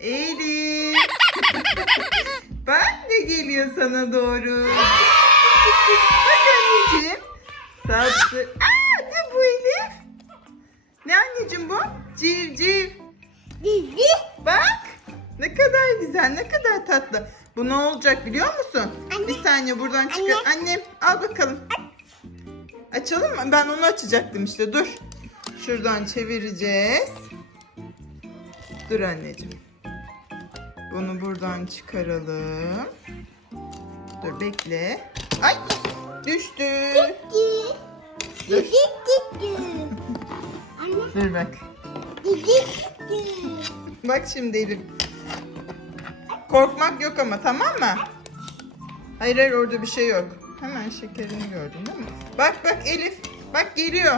Elif. Bak ne geliyor sana doğru. Bak anneciğim. Tatlı. Aa ne bu Elif? Ne anneciğim bu? Civciv. Dizi. Bak. Ne kadar güzel, ne kadar tatlı. Bu ne olacak biliyor musun? Anne. Bir saniye buradan çıkar. Anne. Annem al bakalım. Açalım mı? Ben onu açacaktım işte. Dur. Şuradan çevireceğiz. Dur anneciğim. Bunu buradan çıkaralım. Dur bekle. Ay düştü. Dizi. Dur. Dur bak. Bak şimdi Elif. Korkmak yok ama tamam mı? Hayır hayır orada bir şey yok. Hemen şekerini gördün değil mi? Bak bak Elif. Bak geliyor.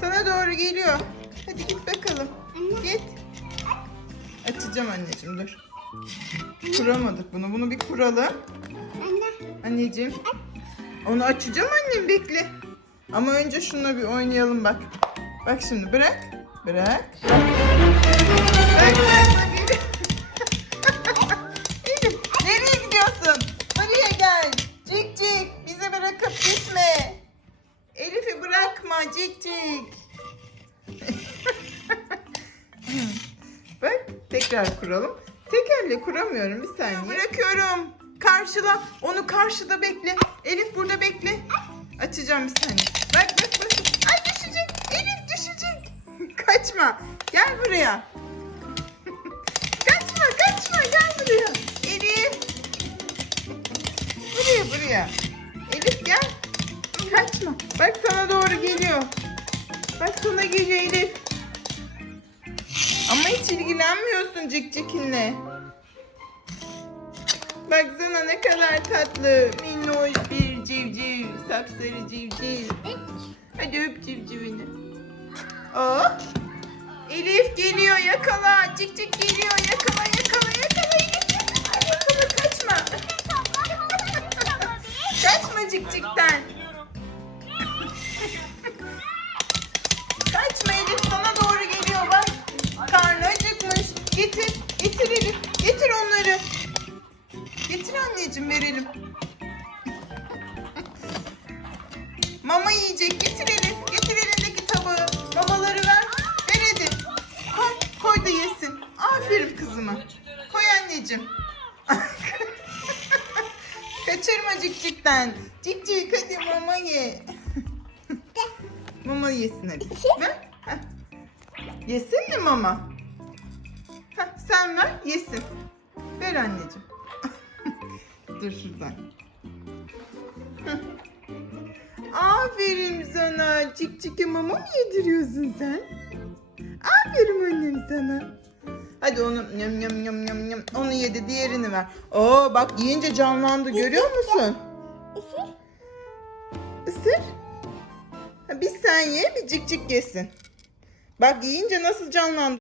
Sana doğru geliyor. Hadi git bakalım. Git. Açacağım anneciğim dur. Kuramadık bunu. Bunu bir kuralım. Anne. Anneciğim. Onu açacağım annem bekle. Ama önce şununla bir oynayalım bak. Bak şimdi bırak. Bırak. Bırak nereye gidiyorsun? Buraya gel. Cik cik bizi bırakıp gitme. Elif'i bırakma cik cik. Bak tekrar kuralım. Tek elle kuramıyorum bir saniye. Bırakıyorum. Karşıla. Onu karşıda bekle. Elif burada bekle. Açacağım bir saniye. Bak bak bak. Ay düşecek. Elif düşecek. Kaçma. Gel buraya. kaçma kaçma gel buraya. Elif. Buraya buraya. Elif gel. Kaçma. Bak sana doğru geliyor. Bak sana geliyor Elif. İlgilenmiyorsun cikcikinle. Baksana ne kadar tatlı, minnoş bir civciv, sapsarı civciv. Hadi öp civcivini. Oh. Elif geliyor yakala, cik cik geliyor yakala yakala yakala Elif Getir, getir Elif. Getir onları. Getir anneciğim verelim. Mama yiyecek. Getir Elif. Getir elindeki tabağı. Mamaları ver. Ver hadi. Koy, koy da yesin. Aferin kızıma. Koy anneciğim. Kaçırma cikcikten. Cikcik hadi mama ye. mama yesin hadi. Heh. Yesin mi mama? Sen ver yesin. Ver anneciğim. Dur şuradan. Aferin sana. Cik cike mama mı yediriyorsun sen? Aferin annem sana. Hadi onu yum yum yum yum yum. Onu yedi diğerini ver. Oo bak yiyince canlandı görüyor musun? İki. Isır. Ha, Bir sen ye bir cik cik yesin. Bak yiyince nasıl canlandı.